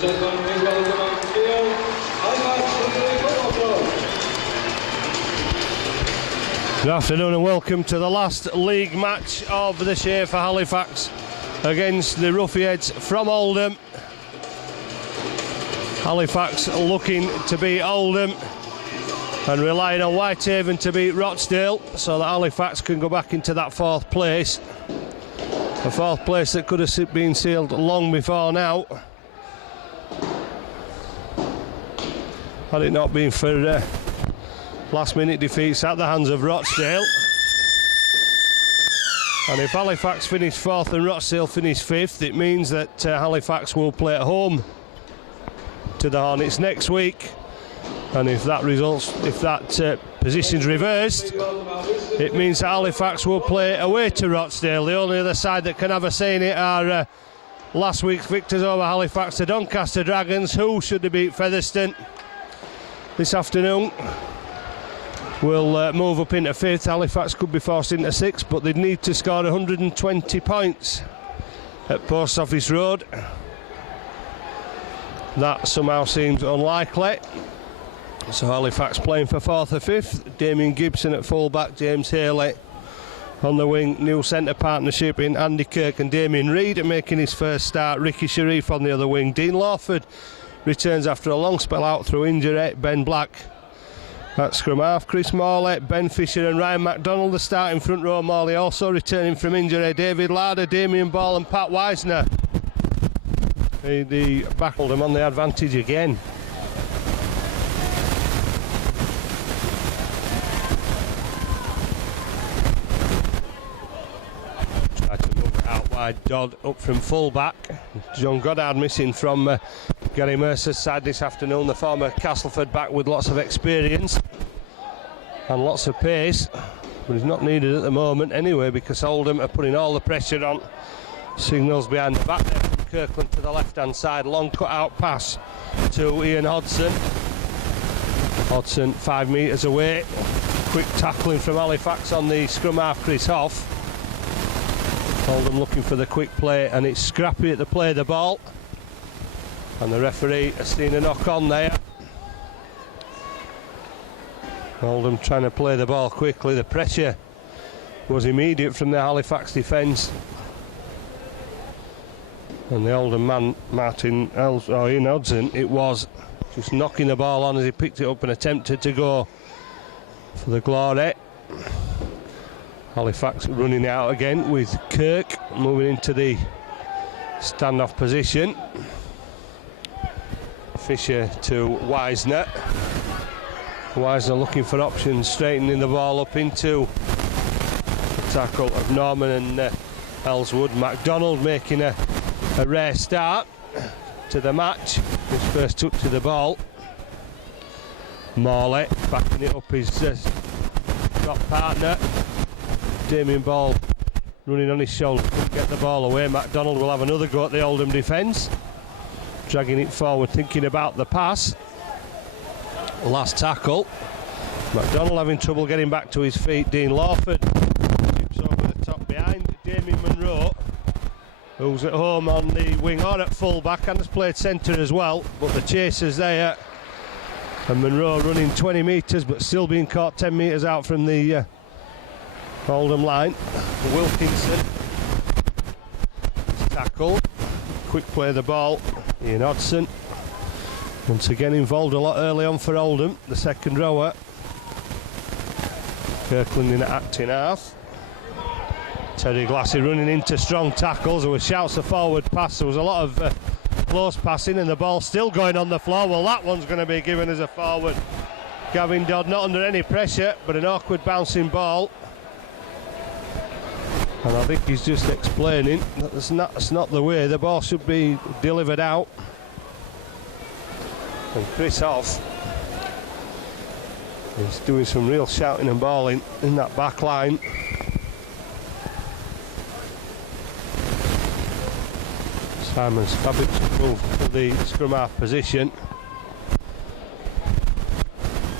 and gentlemen, please welcome on field, Halifax Football Club. Good afternoon and welcome to the last league match of this year for Halifax against the Ruffians from Oldham. Halifax looking to beat Oldham and relying on Whitehaven to beat Rochdale so that Halifax can go back into that fourth place. A fourth place that could have been sealed long before now, had it not been for last minute defeats at the hands of Rochdale. And if Halifax finish fourth and Rochdale finish fifth, it means that Halifax will play at home to the Hornets next week. And if that position's reversed, it means that Halifax will play away to Rochdale. The only other side that can have a say in it are last week's victors over Halifax, the Doncaster Dragons, who, should they beat Featherstone this afternoon, will move up into fifth. Halifax could be forced into sixth, but they'd need to score 120 points at Post Office Road. That somehow seems unlikely. So Halifax playing for fourth or fifth. Damien Gibson at full-back, James Haley on the wing. New centre partnership in Andy Kirk and Damien Reid making his first start. Ricky Sharif on the other wing. Dean Lawford returns after a long spell out through injury. Ben Black at scrum half. Chris Morley, Ben Fisher and Ryan MacDonald the starting front row. Morley also returning from injury. David Larder, Damien Ball and Pat Wisner. The battled them on the advantage again. Tried to move it out wide. Dodd up from full back. John Goddard missing from Gary Mercer's side this afternoon. The former Castleford back with lots of experience and lots of pace, but he's not needed at the moment anyway, because Oldham are putting all the pressure on. Signals behind the back there from Kirkland to the left hand side. Long cut out pass to Ian Hodson. Hodson 5 metres away. Quick tackling from Halifax on the scrum half, Chris Hoff. Oldham looking for the quick play, and it's Scrappy at the play of the ball, and the referee has seen a knock on there. Oldham trying to play the ball quickly. The pressure was immediate from the Halifax defence, and the Oldham man, Ian Hodson, it was just knocking the ball on as he picked it up and attempted to go for the glory. Halifax running out again with Kirk moving into the standoff position. Fisher to Wisner. Wisner looking for options, straightening the ball up into the tackle of Norman and Ellswood. MacDonald making a rare start to the match. His first touch to the ball. Morley backing it up his top partner. Damien Ball running on his shoulder, couldn't get the ball away. MacDonald will have another go at the Oldham defence, dragging it forward, thinking about the pass. Last tackle. MacDonald having trouble getting back to his feet. Dean Lawford chips over the top behind Damien Munro, who's at home on the wing or at full back and has played centre as well, but the chaser's there, and Munro running 20 metres but still being caught 10 metres out from the Oldham line. Wilkinson tackle, quick play of the ball. Ian Hodson once again involved a lot early on for Oldham, the second rower. Kirkland in acting half. Terry Glassy running into strong tackles. There were shouts of forward pass. There was a lot of close passing, and the ball still going on the floor. Well, that one's going to be given as a forward. Gavin Dodd not under any pressure, but an awkward bouncing ball. And I think he's just explaining that that's not the way the ball should be delivered out. And Chris Hoff is doing some real shouting and bawling in that back line. Simon Spavic moved to the scrum half position.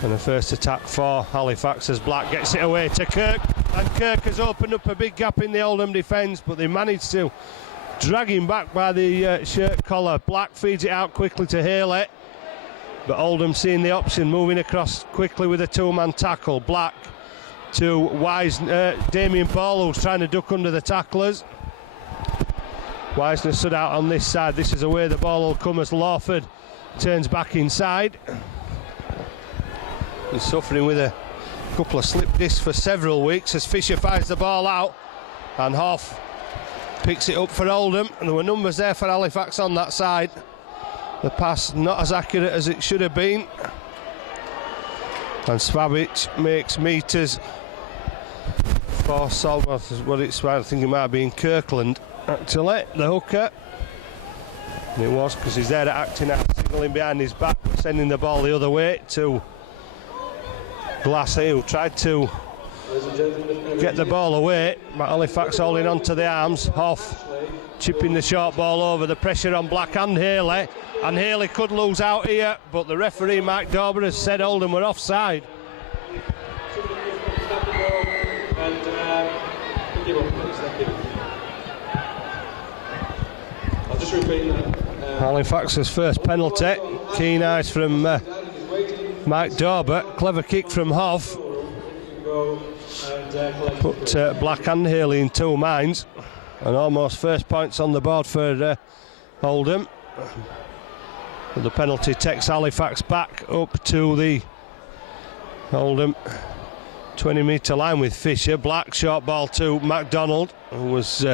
And the first attack for Halifax as Black gets it away to Kirk. And Kirk has opened up a big gap in the Oldham defence, but they managed to dragging back by the shirt collar. Black feeds it out quickly to Haley, but Oldham seeing the option, moving across quickly with a two-man tackle. Black to Damien Ball, who's trying to duck under the tacklers. Wisner stood out on this side. This is the way the ball will come as Lawford turns back inside. He's suffering with a couple of slip discs for several weeks as Fisher finds the ball out, and Hoff picks it up for Oldham. And there were numbers there for Halifax on that side. The pass not as accurate as it should have been, and Svabic makes meters for what it's, I think it might have been Kirkland actually, the hooker. And it was, because he's there at acting out, signalling behind his back, sending the ball the other way to Glassy, who tried to get the ball away, but Halifax holding on to the arms. Hoff chipping the short ball over, the pressure on Black and Haley could lose out here, but the referee Mike Dauber has said Oldham were offside. I'll just repeat that. Halifax's first penalty. Keen eyes from Mike Dauber. Clever kick from Hoff. Put Black and Haley in two minds, and almost first points on the board for Oldham. But the penalty takes Halifax back up to the Oldham 20-metre line with Fisher. Black, short ball to MacDonald, who was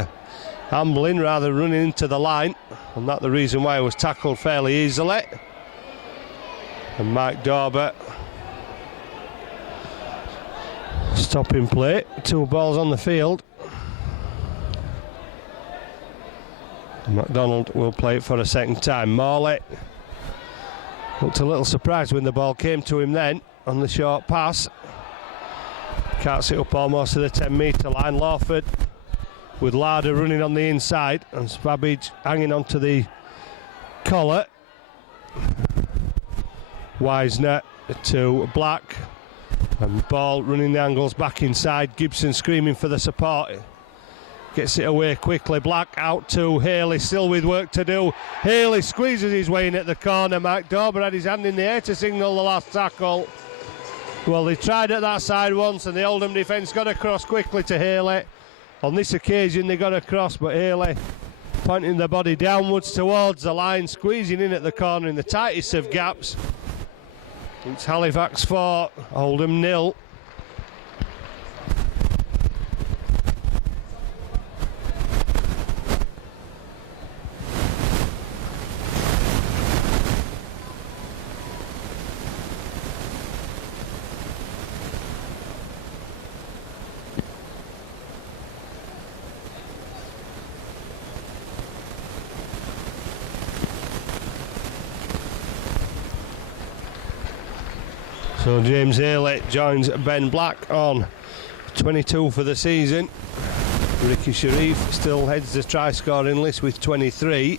ambling rather than running into the line, and that's the reason why he was tackled fairly easily. And Mike Dauber stopping play, two balls on the field. MacDonald will play it for a second time. Morley looked a little surprised when the ball came to him then on the short pass. Carts it up almost to the 10-metre line. Lawford with Larder running on the inside, and Svabic hanging onto the collar. Wisner to Black, and Ball running the angles back inside. Gibson screaming for the support, gets it away quickly. Black out to Haley, still with work to do. Haley squeezes his way in at the corner. Mike Dauber had his hand in the air to signal the last tackle. Well, they tried at that side once, and the Oldham defence got across quickly to Haley. On this occasion they got across, but Haley pointing the body downwards towards the line, squeezing in at the corner in the tightest of gaps. It's Halifax 4, Oldham 0. So James Haley joins Ben Black on 22 for the season. Ricky Sharif still heads the try scoring list with 23.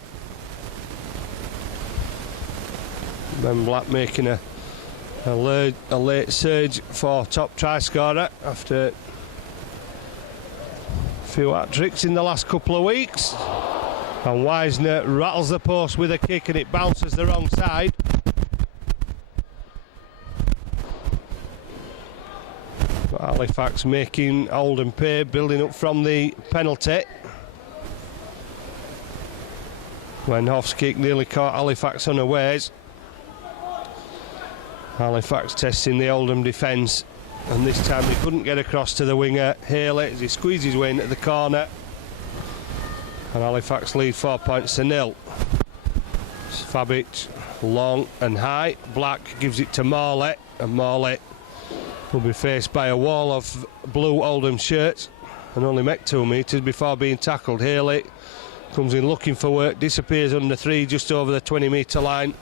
Ben Black making a late surge for top try scorer after a few hat-tricks in the last couple of weeks. And Wisner rattles the post with a kick, and it bounces the wrong side. Halifax making Oldham pay, building up from the penalty. When Hoff's kick nearly caught Halifax unawares. Halifax testing the Oldham defence, and this time he couldn't get across to the winger Haley as he squeezed his way into the corner. And Halifax lead 4 points to 0. Svabic long and high. Black gives it to Morley, and Morley will be faced by a wall of blue Oldham shirts and only met 2 metres before being tackled. Haley comes in looking for work, disappears under 3 just over the 20-metre line.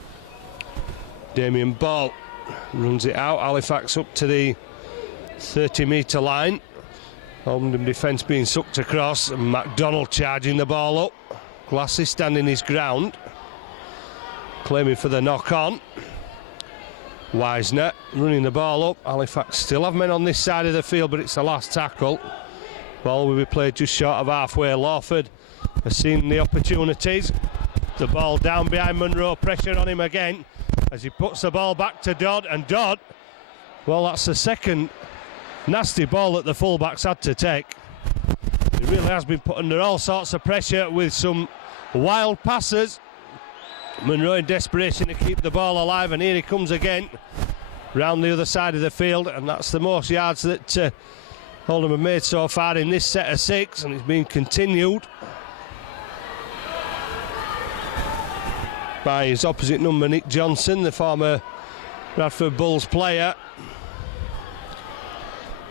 Damien Ball runs it out. Halifax up to the 30-metre line. Oldham defence being sucked across, and MacDonald charging the ball up. Glassy standing his ground, claiming for the knock-on. Wisner running the ball up. Halifax still have men on this side of the field, but it's the last tackle. Ball will be played just short of halfway. Lawford has seen the opportunities. The ball down behind Munro, pressure on him again as he puts the ball back to Dodd, and Dodd, well, that's the second nasty ball that the fullbacks had to take. He really has been put under all sorts of pressure with some wild passes. Munro in desperation to keep the ball alive, and here he comes again round the other side of the field, and that's the most yards that Oldham have made so far in this set of 6, and it's been continued by his opposite number, Nick Johnson, the former Bradford Bulls player.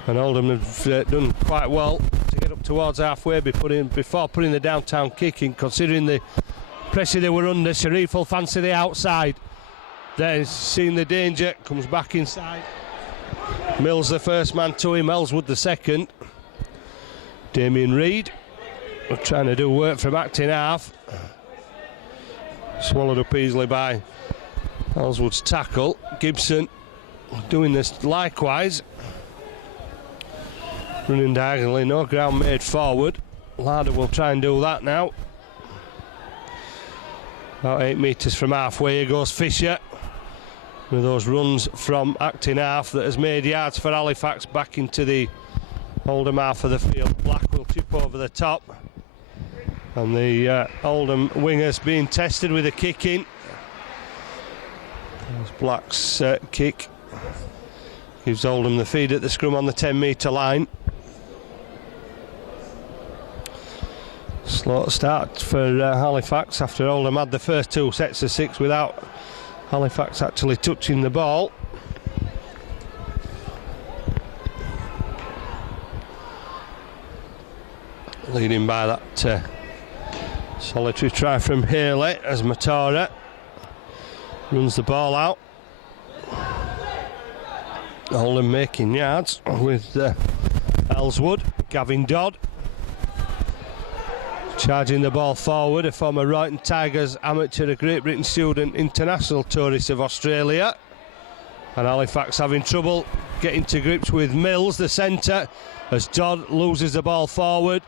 And Oldham have done quite well to get up towards halfway before putting the downtown kick in, considering the pressure they were under. Sharif will fancy the outside. There's seen the danger, comes back inside. Mills the first man to him, Ellswood the second. Damien Reid trying to do work from acting half. Swallowed up easily by Ellswood's tackle. Gibson doing this likewise. Running diagonally, no ground made forward. Larder will try and do that now. About 8 metres from halfway, here goes Fisher. One of those runs from acting half that has made yards for Halifax back into the Oldham half of the field. Black will chip over the top. And the Oldham wingers being tested with a kick in. There's Black's kick. Gives Oldham the feed at the scrum on the 10-metre line. Slow start for Halifax after Oldham had the first 2 sets of 6 without Halifax actually touching the ball. Leading by that solitary try from Haley as Matora runs the ball out. Oldham making yards with Ellswood. Gavin Dodd charging the ball forward, a former Royton Tigers amateur, a Great Britain student, international tourist of Australia. And Halifax having trouble getting to grips with Mills, the centre, as Dodd loses the ball forward.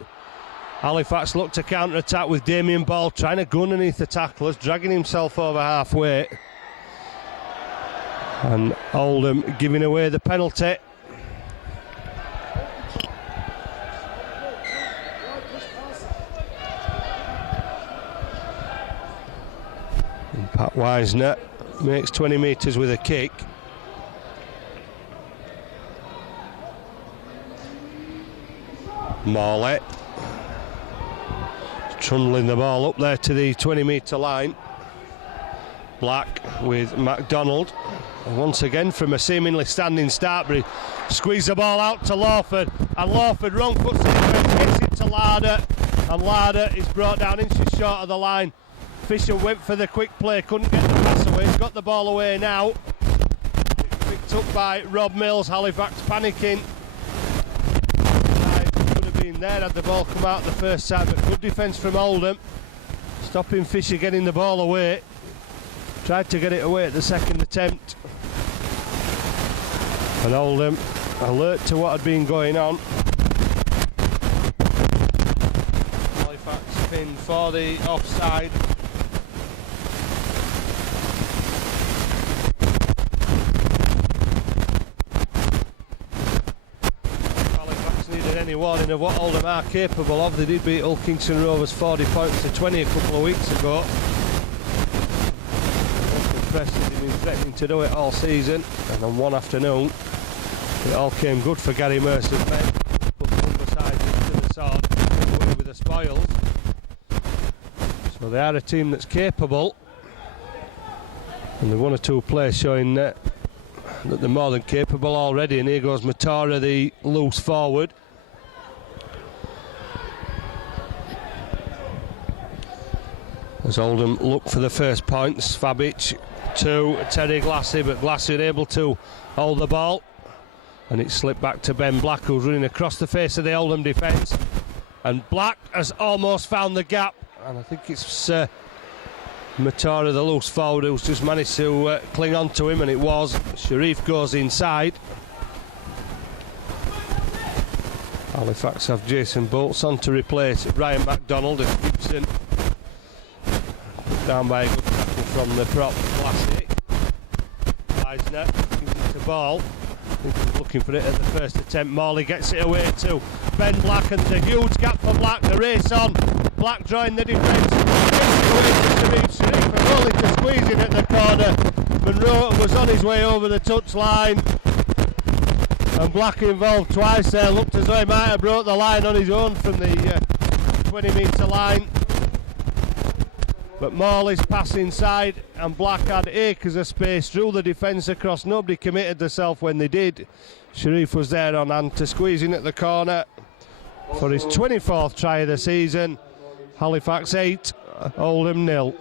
Halifax look to counter-attack with Damien Ball trying to go underneath the tacklers, dragging himself over halfway. And Oldham giving away the penalty. And Pat Wisner makes 20 metres with a kick. Morley trundling the ball up there to the 20-metre line. Black with MacDonald. And once again from a seemingly standing start, but he squeezed the ball out to Lawford, and Lawford wrong puts it in, gets it to Larder, and Larder is brought down inches short of the line. Fisher went for the quick play, couldn't get the pass away. He's got the ball away now. It's picked up by Rob Mills. Halifax panicking. Could have been there had the ball come out the first time, but good defence from Oldham, stopping Fisher getting the ball away. Tried to get it away at the second attempt. And Oldham alert to what had been going on. Halifax pinned for the offside. Halifax needed any warning of what Oldham are capable of. They did beat Hull Kingston Rovers 40 points to 20 a couple of weeks ago. They've been threatening to do it all season, and on one afternoon it all came good for Gary Mercer's men. Put the underside into the sword with the spoils. So they are a team that's capable, and the 1 or 2 plays showing that they're more than capable already. And here goes Matora, the loose forward. As Oldham look for the first points, Fabic to Terry Glassy, but Glassy able to hold the ball, and it slipped back to Ben Black, who's running across the face of the Oldham defence, and Black has almost found the gap, and I think it's Matora, the loose forward, who's just managed to cling on to him, and it was. Sharif goes inside. Halifax have Jason Bolts on to replace Ryan MacDonald, and Hodgson. Down by a good tackle from the prop, Classic. Eisner gives it the ball. Looking for it at the first attempt. Morley gets it away to Ben Black, and there's a huge gap for Black. The race on. Black drawing the defence. Gets it away to Sharif. And only to squeeze in at the corner. Monroe was on his way over the touchline. And Black involved twice there. Looked as though he might have broke the line on his own from the 20-metre line. But Morley's pass inside, and Black had acres of space through the defence across. Nobody committed themselves when they did. Sharif was there on hand to squeeze in at the corner for his 24th try of the season. Halifax 8, Oldham 0.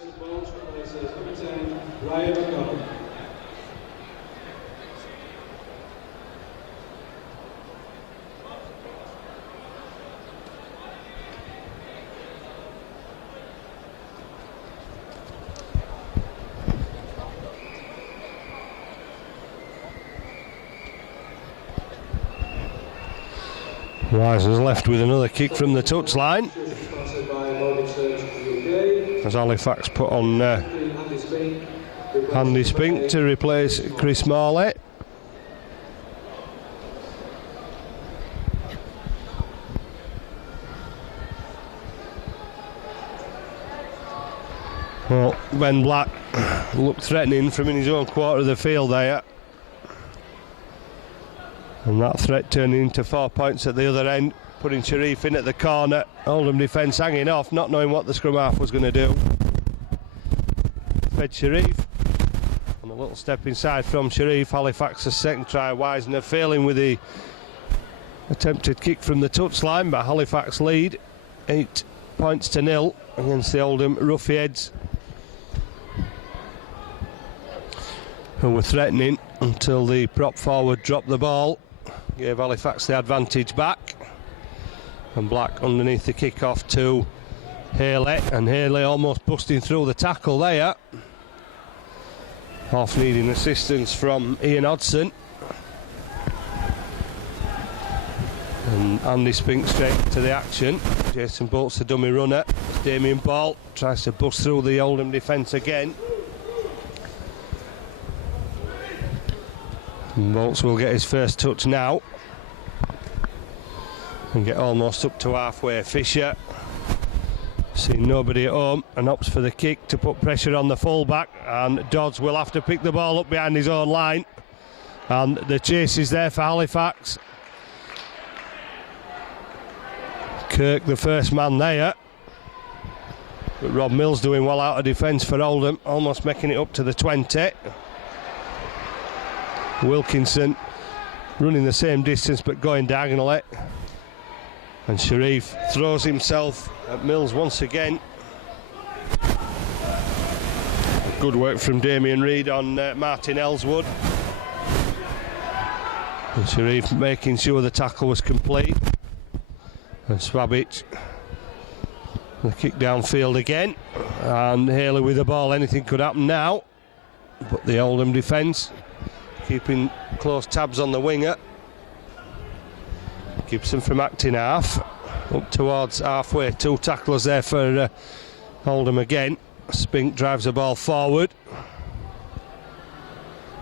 Wise is left with another kick from the touchline as Halifax put on Andy Spink to replace Chris Morley. Well, Ben Black looked threatening from in his own quarter of the field there. And that threat turning into 4 points at the other end, putting Sharif in at the corner. Oldham defence hanging off, not knowing what the scrum half was going to do. Fed Sharif. And a little step inside from Sharif. Halifax's second try. Wisner failing with the attempted kick from the touchline, but Halifax lead 8 points to 0 against the Oldham Ruffians, who were threatening until the prop forward dropped the ball. Gave Halifax the advantage back, and Black underneath the kick-off to Haley, and Haley almost busting through the tackle there. Half needing assistance from Ian Hodgson, and Andy Spink straight to the action. Jason Bolt's the dummy runner. Damien Ball tries to bust through the Oldham defence again. And Bolts will get his first touch now and get almost up to halfway. Fisher, seeing nobody at home, and opts for the kick to put pressure on the fullback, and Dodds will have to pick the ball up behind his own line, and the chase is there for Halifax. Kirk the first man there, but Rob Mills doing well out of defence for Oldham, almost making it up to the 20. Wilkinson running the same distance but going diagonally, and Sharif throws himself at Mills once again. Good work from Damien Reid on Martin Ellswood, and Sharif making sure the tackle was complete. And Swabic, the kick downfield again, and Haley with the ball. Anything could happen now, but the Oldham defence keeping close tabs on the winger. Gibson from acting half up towards halfway. 2 tacklers there for Oldham again. Spink drives the ball forward,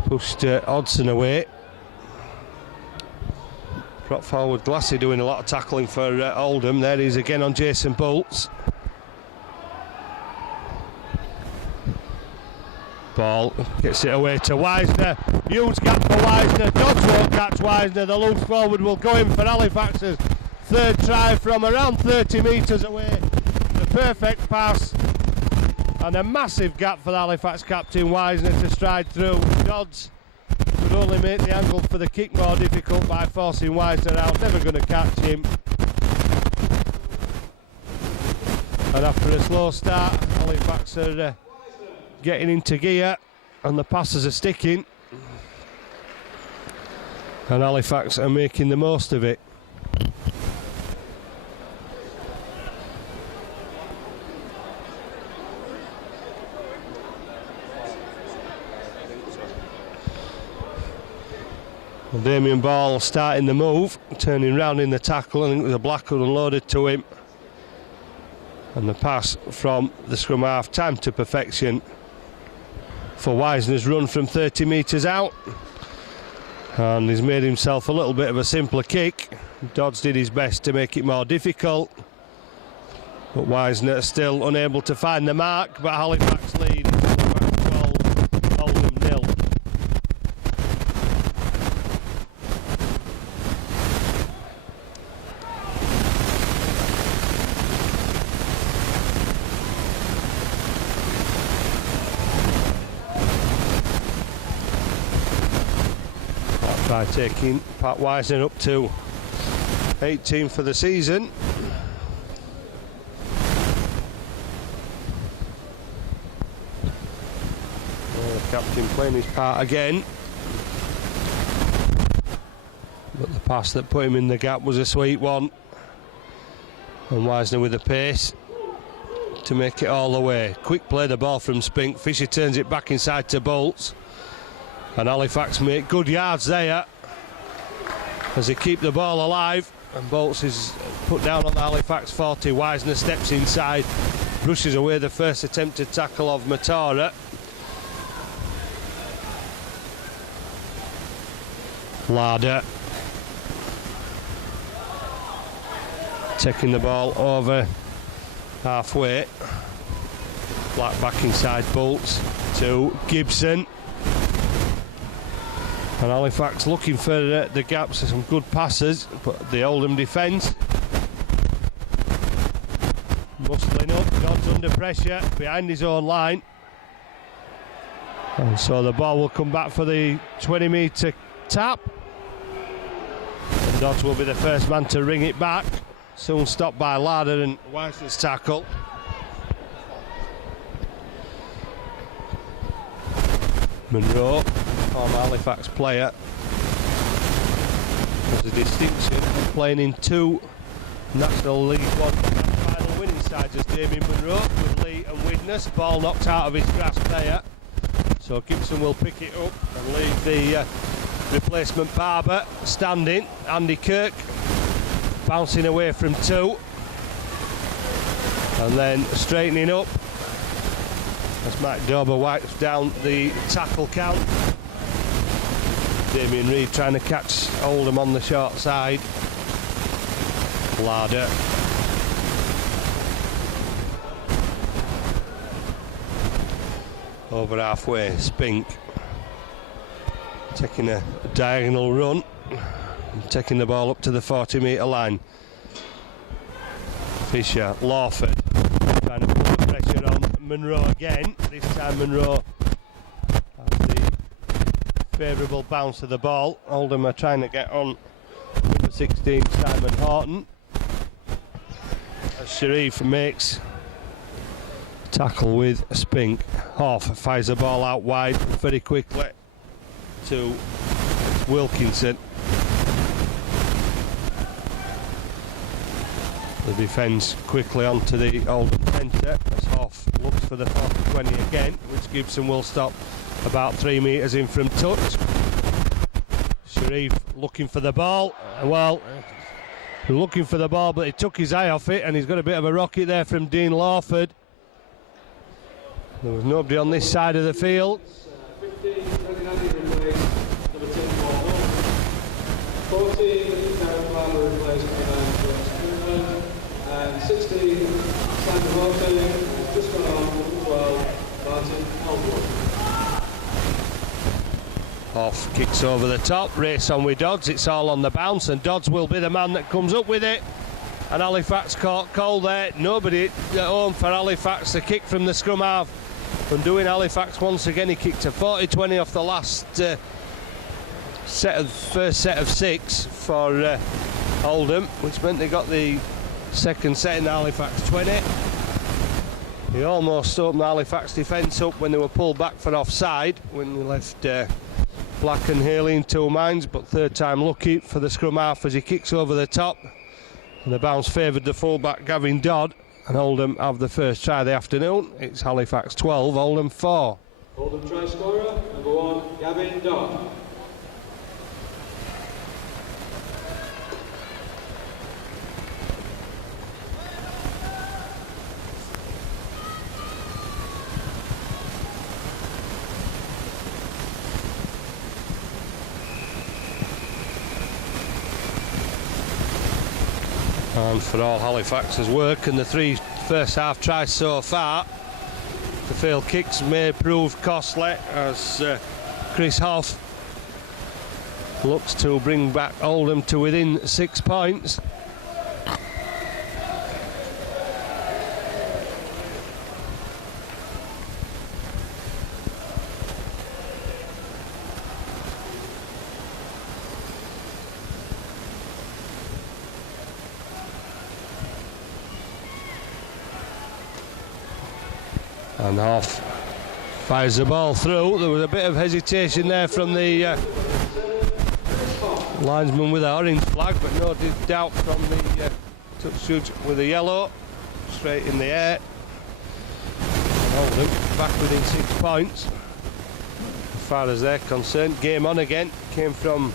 pushed Hodgson away. Prop forward Glassy doing a lot of tackling for Oldham. There he is again on Jason Bolts. Ball gets it away to Wisner. Huge gap for Wisner. Dodds won't catch Wisner. The loose forward will go in for Halifax's third try from around 30 metres away. The perfect pass, and a massive gap for the Halifax captain Wisner to stride through. Dodds could only make the angle for the kick more difficult by forcing Wisner out. Never going to catch him. And after a slow start, Halifax are getting into gear, and the passes are sticking, and Halifax are making the most of it. Well, Damien Ball starting the move, turning round in the tackle. I think it was a Blackwood unloaded to him. And the pass from the scrum half, time to perfection for Wisner's run from 30 metres out. And he's made himself a little bit of a simpler kick. Dodds did his best to make it more difficult, but Wisner still unable to find the mark. But Halifax lead 12, Oldham 0. By taking Pat Wisner up to 18 for the season. The captain playing his part again, but the pass that put him in the gap was a sweet one, and Wisner with the pace to make it all the way. Quick play the ball from Spink. Fisher turns it back inside to Bolts, and Halifax make good yards there as they keep the ball alive, and Bolts is put down on the Halifax 40. Wisner steps inside, brushes away the first attempted tackle of Matora. Larder taking the ball over halfway. Black back inside Bolts to Gibson. And Halifax looking for the gaps, some good passes, but the Oldham defence muscling up. Dodds under pressure behind his own line, and so the ball will come back for the 20-metre tap. And Dodds will be the first man to ring it back, soon stopped by Larder and Wisner's tackle. Monroe, former Halifax player, has a distinction of playing in two National League One final winning sides as Damien Monroe, with Lee and Widnes. Ball knocked out of his grasp there, so Gibson will pick it up and leave the replacement Barber standing. Andy Kirk bouncing away from two, and then straightening up as Mike Dober wipes down the tackle count. Damien Reid trying to catch Oldham on the short side. Larder. Over halfway, Spink taking a diagonal run and taking the ball up to the 40-metre line. Fisher, Lawford trying to put the pressure on Monroe again. This time Monroe has the favourable bounce of the ball. Oldham are trying to get on number 16 Simon Horton, as Sharif makes tackle with Spink. Hoff fires the ball out wide very quickly to Wilkinson. The defence quickly onto the Oldham centre as Hoff looks for the 40-20 again, which Gibson will stop about 3 metres in from touch. Sharif looking for the ball. Well, looking for the ball, but he took his eye off it, and he's got a bit of a rocket there from Dean Lawford. There was nobody on this side of the field. 15, replaced, number 10, 14, Darren Barber replaced, and 16, Simon Horton, just gone on, number 12, Martin Elwood. Off kicks over the top, race on with Dodds, it's all on the bounce, and Dodds will be the man that comes up with it. And Halifax caught cold there, nobody at home for Halifax. The kick from the scrum half undoing Halifax once again. He kicked a 40-20 off the last first set of 6 for Oldham, which meant they got the second set in the Halifax 20. He almost opened the Halifax defence up when they were pulled back for offside, when they left Black and Haley in two minds, but third time lucky for the scrum half as he kicks over the top. And the bounce favoured the fullback Gavin Dodd, and Oldham have the first try of the afternoon. It's Halifax 12, Oldham 4. Oldham try scorer, number 1, Gavin Dodd. And for all Halifax's work and the 3 first half tries so far, the failed kicks may prove costly as Chris Hoff looks to bring back Oldham to within 6 points. And Hoff fires the ball through. There was a bit of hesitation there from the linesman with the orange flag, but no doubt from the touch shoot with the yellow. Straight in the air. Oldham back within 6 points. As far as they're concerned, game on again. Came from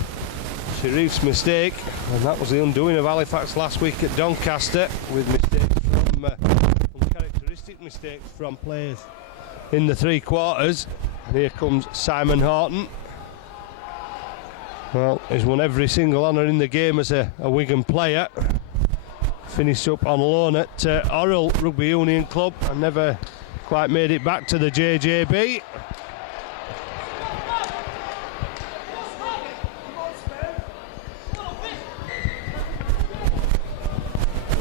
Sharif's mistake, and that was the undoing of Halifax last week at Doncaster, with mistakes from uncharacteristic mistakes from players in the 3 quarters. And here comes Simon Horton. Well, he's won every single honour in the game as a Wigan player. Finished up on loan at Orrell Rugby Union Club and never quite made it back to the JJB.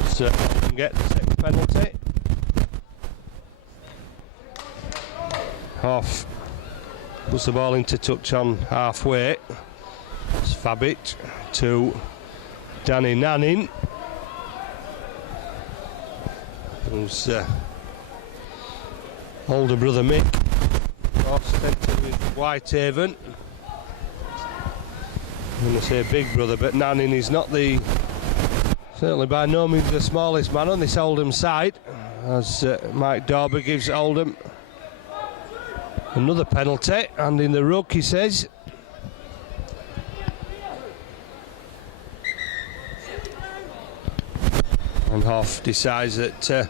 So get the 6th penalty. Hoff puts the ball into touch on halfway. It's Fabic to Danny Nannin, who's older brother Mick. Hoff's centred with Whitehaven. I'm going to say big brother, but Nannin is not certainly by no means the smallest man on this Oldham side, as Mike Darby gives Oldham another penalty, and in the ruck he says. And Hoff decides that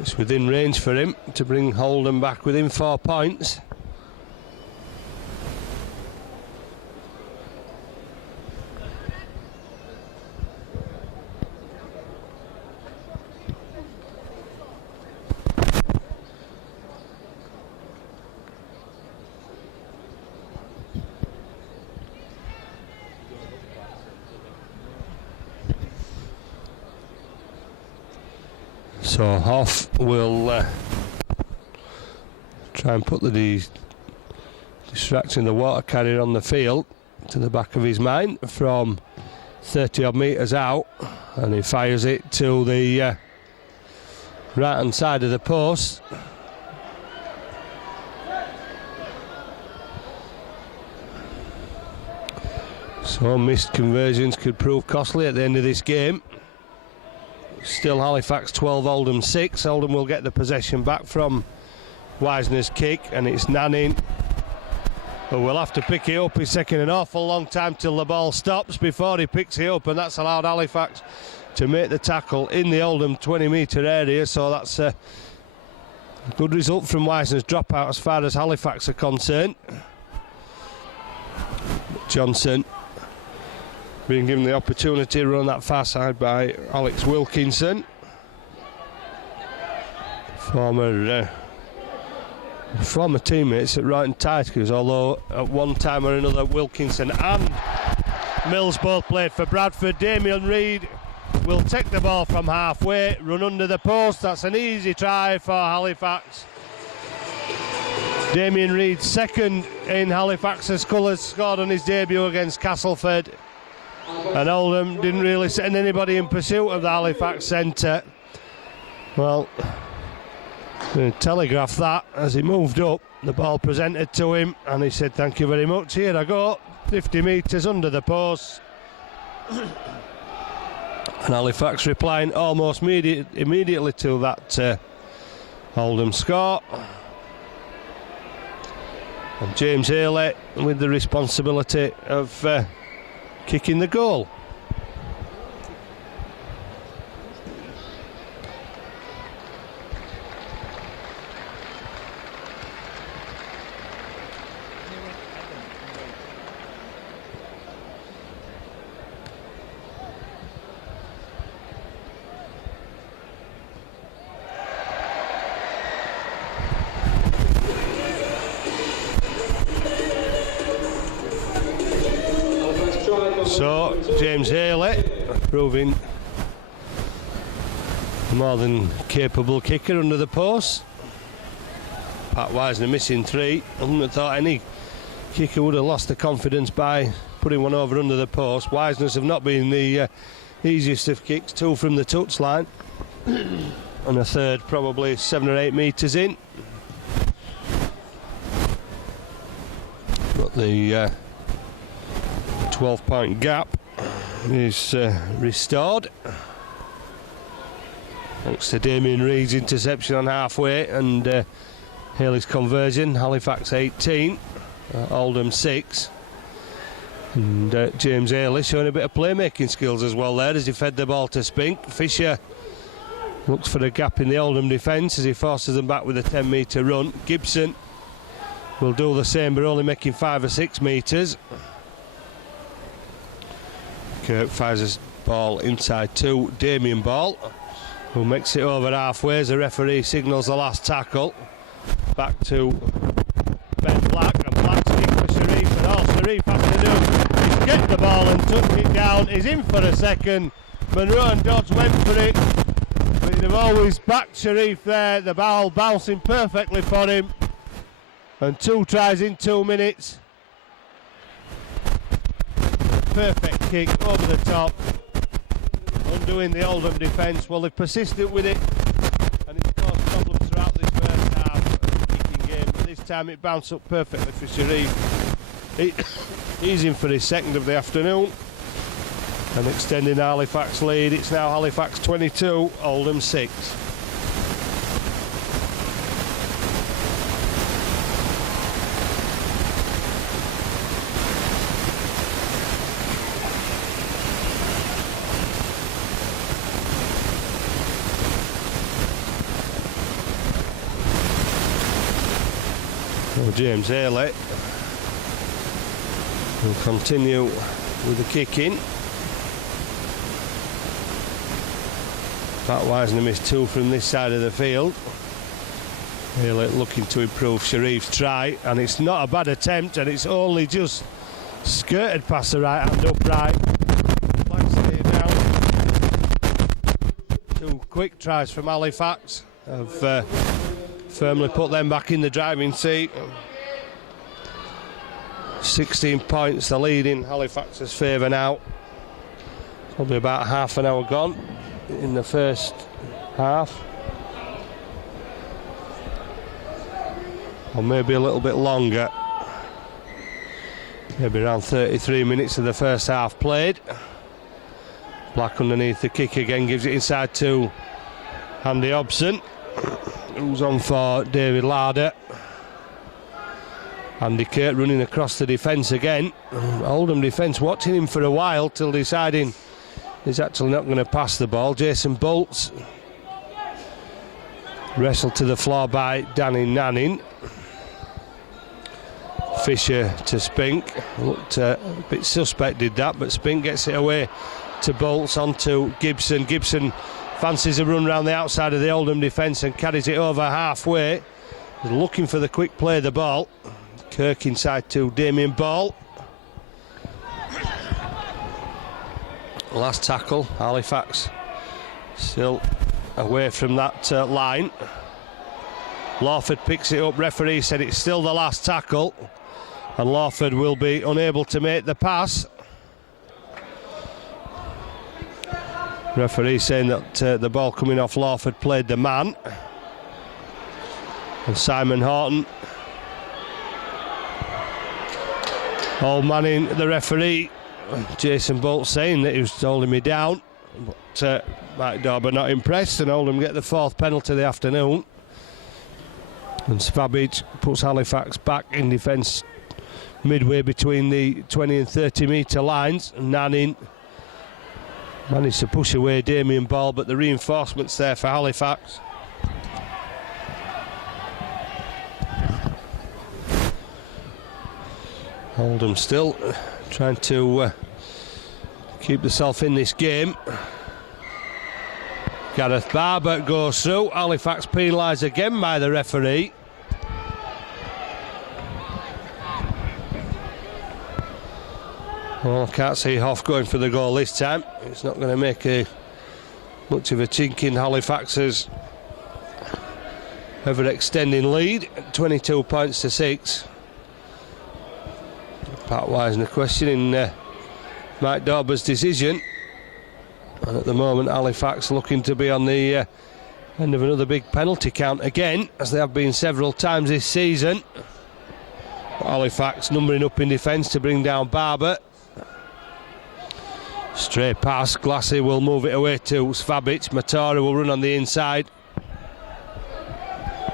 it's within range for him to bring Oldham back within 4 points. So Hoff will try and put the distracting the water carrier on the field to the back of his mind from 30 odd metres out, and he fires it to the right hand side of the post. So missed conversions could prove costly at the end of this game. Still Halifax 12, Oldham 6. Oldham will get the possession back from Wisner's kick, and it's Nannin who will have to pick it up. He's taking an awful long time till the ball stops before he picks it up, and that's allowed Halifax to make the tackle in the Oldham 20-metre area. So that's a good result from Wisner's dropout as far as Halifax are concerned. Johnson being given the opportunity to run that far side by Alex Wilkinson, former teammates at Wrighton Tigers, although at one time or another Wilkinson and Mills both played for Bradford. Damien Reid will take the ball from halfway, run under the post. That's an easy try for Halifax. Damien Reid, second in Halifax's colours, scored on his debut against Castleford. And Oldham didn't really send anybody in pursuit of the Halifax centre. Well, telegraph that as he moved up. The ball presented to him, and he said, "Thank you very much. Here I go." 50 metres under the post. And Halifax replying almost immediately to that Oldham score. And James Haley with the responsibility of kicking the goal. So James Haley proving more than capable kicker under the post. Pat Wisner missing 3. I wouldn't have thought any kicker would have lost the confidence by putting one over under the post. Wisner's have not been the easiest of kicks. 2 from the touchline and a third probably 7 or 8 metres in. But the 12-point gap is restored thanks to Damien Reed's interception on halfway and Haley's conversion. Halifax 18, Oldham 6, and James Haley showing a bit of playmaking skills as well there as he fed the ball to Spink. Fisher looks for a gap in the Oldham defence as he forces them back with a 10-metre run. Gibson will do the same but only making 5 or 6 metres. Kirk fires his ball inside to Damien Ball, who makes it over halfway as the referee signals the last tackle. Back to Ben Black, and Black's kick for Sharif, and all Sharif has to do is get the ball and tuck it down. He's in for a second. Monroe and Dodds went for it, but they've always backed Sharif there. The ball bouncing perfectly for him, and 2 tries in 2 minutes. Perfect kick over the top, undoing the Oldham defence. Well, they've persisted with it, and it's caused problems throughout this first half of the kicking game. But this time it bounced up perfectly for Sharif. He's in for his second of the afternoon, and extending Halifax lead. It's now Halifax 22, Oldham 6. James Haley will continue with the kick-in. Pat Wisner missed 2 from this side of the field. Haley looking to improve Sharif's try, and it's not a bad attempt, and it's only just skirted past the right hand upright. It down. 2 quick tries from Halifax have firmly put them back in the driving seat. 16 points, the lead in Halifax's favour now. Probably about half an hour gone in the first half, or maybe a little bit longer. Maybe around 33 minutes of the first half played. Black underneath the kick again, gives it inside to Andy Hobson, who's on for David Larder. Andy Kurt running across the defence again. Oldham defence watching him for a while till deciding he's actually not going to pass the ball. Jason Bolts wrestled to the floor by Danny Nanning. Fisher to Spink. Looked a bit suspect, did that, but Spink gets it away to Bolts onto Gibson. Gibson fancies a run round the outside of the Oldham defence and carries it over halfway. He's looking for the quick play of the ball. Kirk inside to Damien Ball. Last tackle, Halifax still away from that line. Lawford picks it up. Referee said it's still the last tackle, and Lawford will be unable to make the pass. Referee saying that the ball coming off Lawford played the man. And Simon Horton, old man in the referee. Jason Bolt saying that he was holding me down, but Mike Dauber not impressed, and Oldham get the 4th penalty of the afternoon. And Svabic puts Halifax back in defence midway between the 20 and 30 metre lines. Nanning managed to push away Damien Ball, but the reinforcements there for Halifax. Oldham still trying to keep themselves in this game. Gareth Barber goes through. Halifax penalised again by the referee. Well, I can't see Hoff going for the goal this time. It's not going to make much of a chink in Halifax's ever-extending lead, 22 points to 6. Pat Wisner questioning Mike Dauber's decision. And at the moment, Halifax looking to be on the end of another big penalty count again, as they have been several times this season. Halifax numbering up in defence to bring down Barber. Straight pass, Glassy will move it away to Svabic. Matora will run on the inside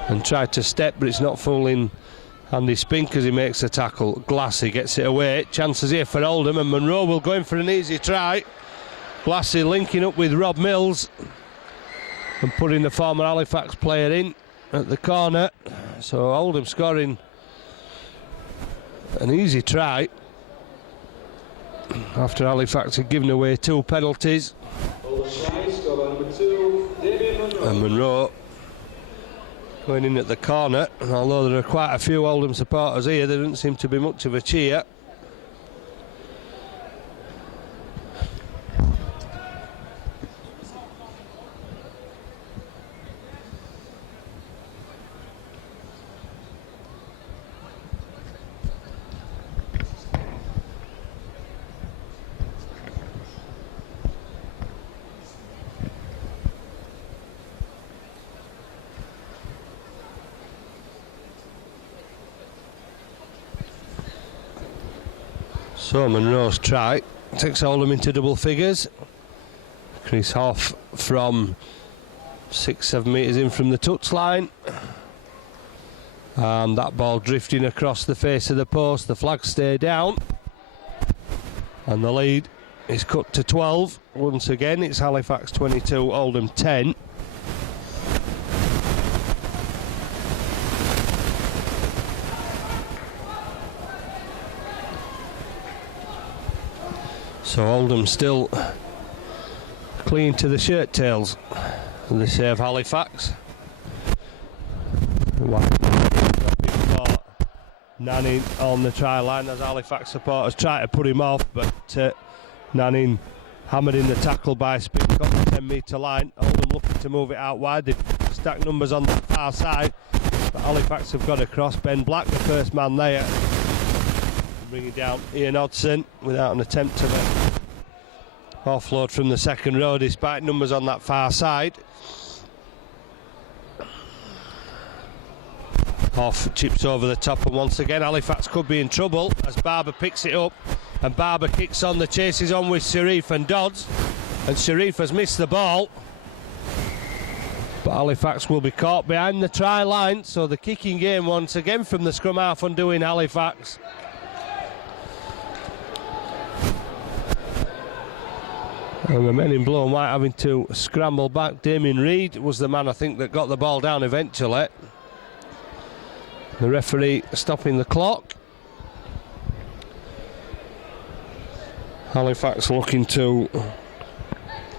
and try to step, but it's not fooling Andy Spink as he makes the tackle. Glassy gets it away. Chances here for Oldham, and Monroe will go in for an easy try. Glassy linking up with Rob Mills and putting the former Halifax player in at the corner. So Oldham scoring an easy try after Halifax had given away 2 penalties. And Monroe going in at the corner, and although there are quite a few Oldham supporters here, there doesn't seem to be much of a cheer. So Monroe's try takes Oldham into double figures. Chris Hoff from 6-7 metres in from the touchline, and that ball drifting across the face of the post. The flags stay down, and the lead is cut to 12. Once again, it's Halifax 22, Oldham 10. So Oldham still clinging to the shirt tails, they save Halifax. Nanning on the try line as Halifax supporters try to put him off, but Nanning hammered in the tackle by Spink on the 10-metre line. Oldham looking to move it out wide. They've stacked numbers on the far side, but Halifax have got across. Ben Black, the first man there, bringing down Ian Hodson without an attempt to offload from the second row, despite numbers on that far side. Hoff chips over the top, and once again Halifax could be in trouble as Barber picks it up, and Barber kicks on. The chase is on with Sharif and Dodds, and Sharif has missed the ball, but Halifax will be caught behind the try line. So the kicking game once again from the scrum half undoing Halifax. And the men in blue and white having to scramble back. Damien Reid was the man, I think, that got the ball down eventually. The referee stopping the clock. Halifax looking to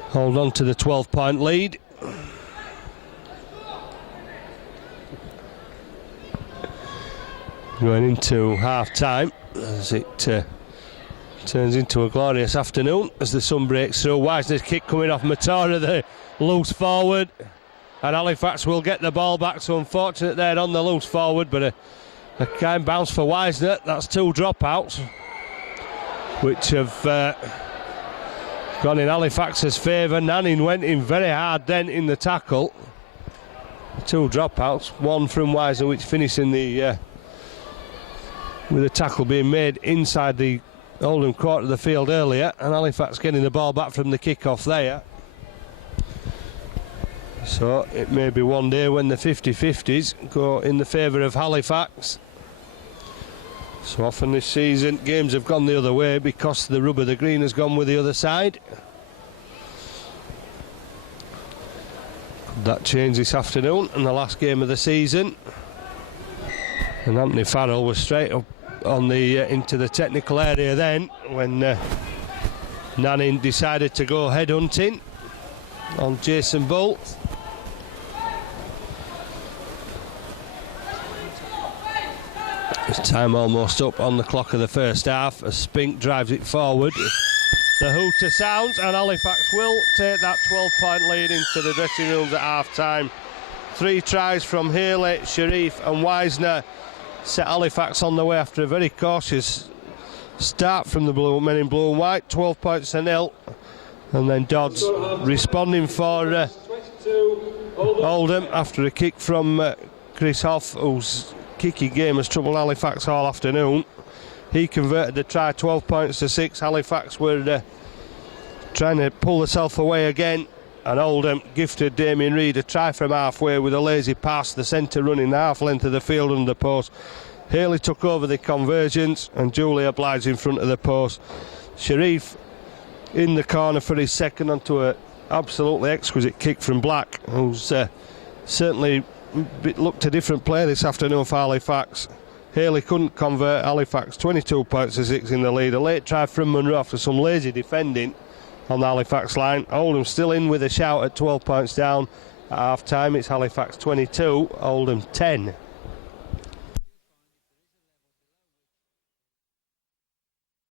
hold on to the 12-point lead. Going into half-time as it turns into a glorious afternoon as the sun breaks through. Wisner's kick coming off Matora, the loose forward, and Halifax will get the ball back. So unfortunate there on the loose forward, but a kind bounce for Wisner. That's 2 dropouts which have gone in Halifax's favour. Nanning went in very hard then in the tackle. 2 dropouts, one from Wisner which finished in the with the tackle being made inside the Oldham quarter of the field earlier, and Halifax getting the ball back from the kick-off there. So it may be one day when the 50-50s go in the favour of Halifax. So often this season games have gone the other way because the rub of the green has gone with the other side. Could that change this afternoon and the last game of the season? And Anthony Farrell was straight up on the into the technical area then when Nanning decided to go headhunting on Jason Bolt. Time almost up on the clock of the first half as Spink drives it forward. The hooter sounds and Halifax will take that 12-point lead into the dressing rooms at half-time. 3 tries from Haley, Sharif and Wisner set Halifax on the way after a very cautious start from the men in blue and white. 12 points to 0. And then Dodds responding for Oldham after a kick from Chris Hoff, whose kicking game has troubled Halifax all afternoon. He converted the try, 12 points to 6. Halifax were trying to pull themselves away again, and Oldham gifted Damien Reid a try from halfway with a lazy pass, the centre running the half length of the field under the post. Haley took over the conversions and Julie obliged in front of the post. Sharif in the corner for his second onto an absolutely exquisite kick from Black, who's certainly looked a different player this afternoon for Halifax. Haley couldn't convert. Halifax 22 points to 6 in the lead. A late try from Munro after some lazy defending on the Halifax line. Oldham still in with a shout at 12 points down at half time. It's Halifax 22, Oldham 10.